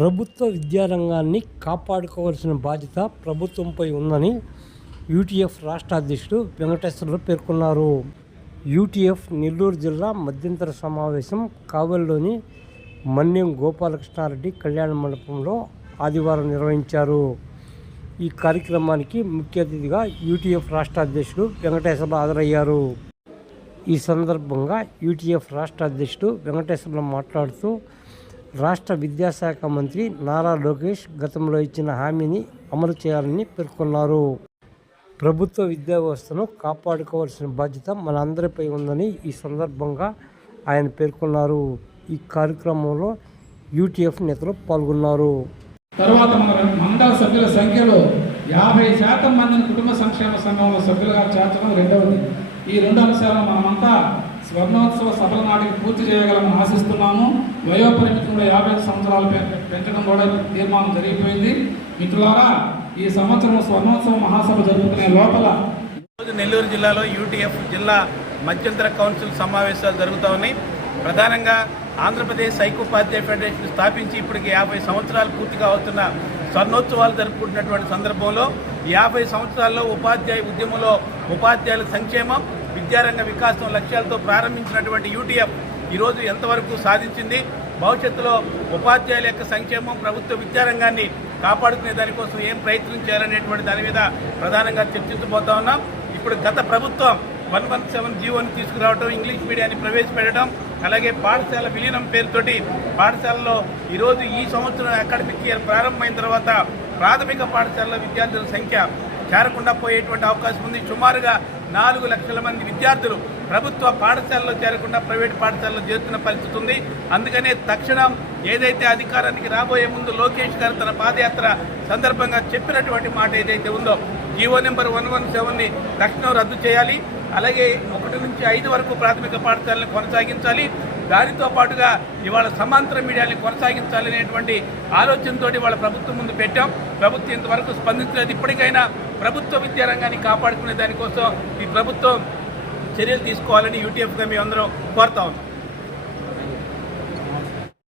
ప్రభుత్వ విద్యారంగాన్ని కాపాడుకోవాల్సిన బాధ్యత ప్రభుత్వంపై ఉందని యూటీఎఫ్ రాష్ట్ర అధ్యక్షుడు వెంకటేశ్వర్లు పేర్కొన్నారు. యూటీఎఫ్ నెల్లూరు జిల్లా మధ్యంతర సమావేశం కావలిలోని మన్యం గోపాలకృష్ణారెడ్డి కళ్యాణ మండపంలో ఆదివారం నిర్వహించారు. ఈ కార్యక్రమానికి ముఖ్య అతిథిగా యూటీఎఫ్ రాష్ట్ర అధ్యక్షుడు వెంకటేశ్వర్లు హాజరయ్యారు. ఈ సందర్భంగా యూటీఎఫ్ రాష్ట్ర అధ్యక్షుడు వెంకటేశ్వర్లు మాట్లాడుతూ రాష్ట్ర విద్యాశాఖ మంత్రి నారా లోకేష్ గతంలో ఇచ్చిన హామీని అమలు చేయాలని పేర్కొన్నారు. ప్రభుత్వ విద్యా వ్యవస్థను కాపాడుకోవాల్సిన బాధ్యత మనందరిపై ఉందని ఈ సందర్భంగా ఆయన పేర్కొన్నారు. ఈ కార్యక్రమంలో యూటీఎఫ్ నేతలు పాల్గొన్నారు. తర్వాత మన మండల సభ్యుల సంఖ్యలో యాభై శాతం మందిని కుటుంబ సంక్షేమ సంఘంలో సభ్యులుగా చేర్చడం రెండవది. ఈ రెండు అంశాలను మనమంతా స్వర్ణోత్సవ సభల నాటికి పూర్తి చేయగలమని ఆశిస్తున్నాము. వయోపరిమితి కూడా యాభై ఐదు సంవత్సరాలు పెంచడం కూడా తీర్మానం జరిగిపోయింది. మిత్రులారా ఈ సంవత్సరం స్వర్ణోత్సవ మహాసభ జరుగుతున్న లోపల ఈరోజు నెల్లూరు జిల్లాలో యూటీఎఫ్ జిల్లా మధ్యంతర కౌన్సిల్ సమావేశాలు జరుగుతూ ఉన్నాయి. ప్రధానంగా ఆంధ్రప్రదేశ్ సైకోపాధ్యాయ ఫెడరేషన్ స్థాపించి ఇప్పటికి యాభై సంవత్సరాలు పూర్తిగా అవుతున్న స్వర్ణోత్సవాలు జరుపుకుంటున్నటువంటి సందర్భంలో యాభై సంవత్సరాల్లో ఉపాధ్యాయ ఉద్యమంలో ఉపాధ్యాయుల సంక్షేమం విద్యారంగ వికాసం లక్ష్యాలతో ప్రారంభించినటువంటి యూటీఎఫ్ ఈరోజు ఎంతవరకు సాధించింది? భవిష్యత్తులో ఉపాధ్యాయుల యొక్క సంక్షేమం ప్రభుత్వ విద్యారంగాన్ని కాపాడుకునే దానికోసం ఏం ప్రయత్నం చేయాలనేటువంటి దాని మీద ప్రధానంగా చర్చించబోతా ఉన్నాం. ఇప్పుడు గత ప్రభుత్వం వన్ వన్ సెవెన్ జీవోని తీసుకురావడం ఇంగ్లీష్ మీడియాన్ని ప్రవేశపెట్టడం అలాగే పాఠశాల విలీనం పేరుతోటి పాఠశాలలో ఈరోజు ఈ సంవత్సరం అకాడమిక్ ఇయర్ ప్రారంభమైన తర్వాత ప్రాథమిక పాఠశాలలో విద్యార్థుల సంఖ్య చేరకుండా పోయేటువంటి అవకాశం ఉంది. సుమారుగా నాలుగు లక్షల మంది విద్యార్థులు ప్రభుత్వ పాఠశాలలో చేరకుండా ప్రైవేట్ పాఠశాలలో చేరుతున్న పరిస్థితి ఉంది. అందుకనే తక్షణం ఏదైతే అధికారానికి రాబోయే ముందు లోకేష్ గారు తన పాదయాత్ర సందర్భంగా చెప్పినటువంటి మాట ఏదైతే ఉందో జీవో నెంబర్ వన్ వన్ సెవెన్ని తక్షణం రద్దు చేయాలి. అలాగే ఒకటి నుంచి ఐదు వరకు ప్రాథమిక పాఠశాలను కొనసాగించాలి. దానితో పాటుగా ఇవాళ సమాంతర మీడియాని కొనసాగించాలి అనేటువంటి ఆలోచనతోటి వాళ్ళ ప్రభుత్వం ముందు పెట్టాం. ప్రభుత్వం ఇంతవరకు స్పందించలేదు. ఇప్పటికైనా ప్రభుత్వ విద్యారంగాన్ని కాపాడుకునే దానికోసం ఈ ప్రభుత్వం చర్యలు తీసుకోవాలని యూటీఎఫ్గా మేమందరం కోరుతా ఉన్నాం.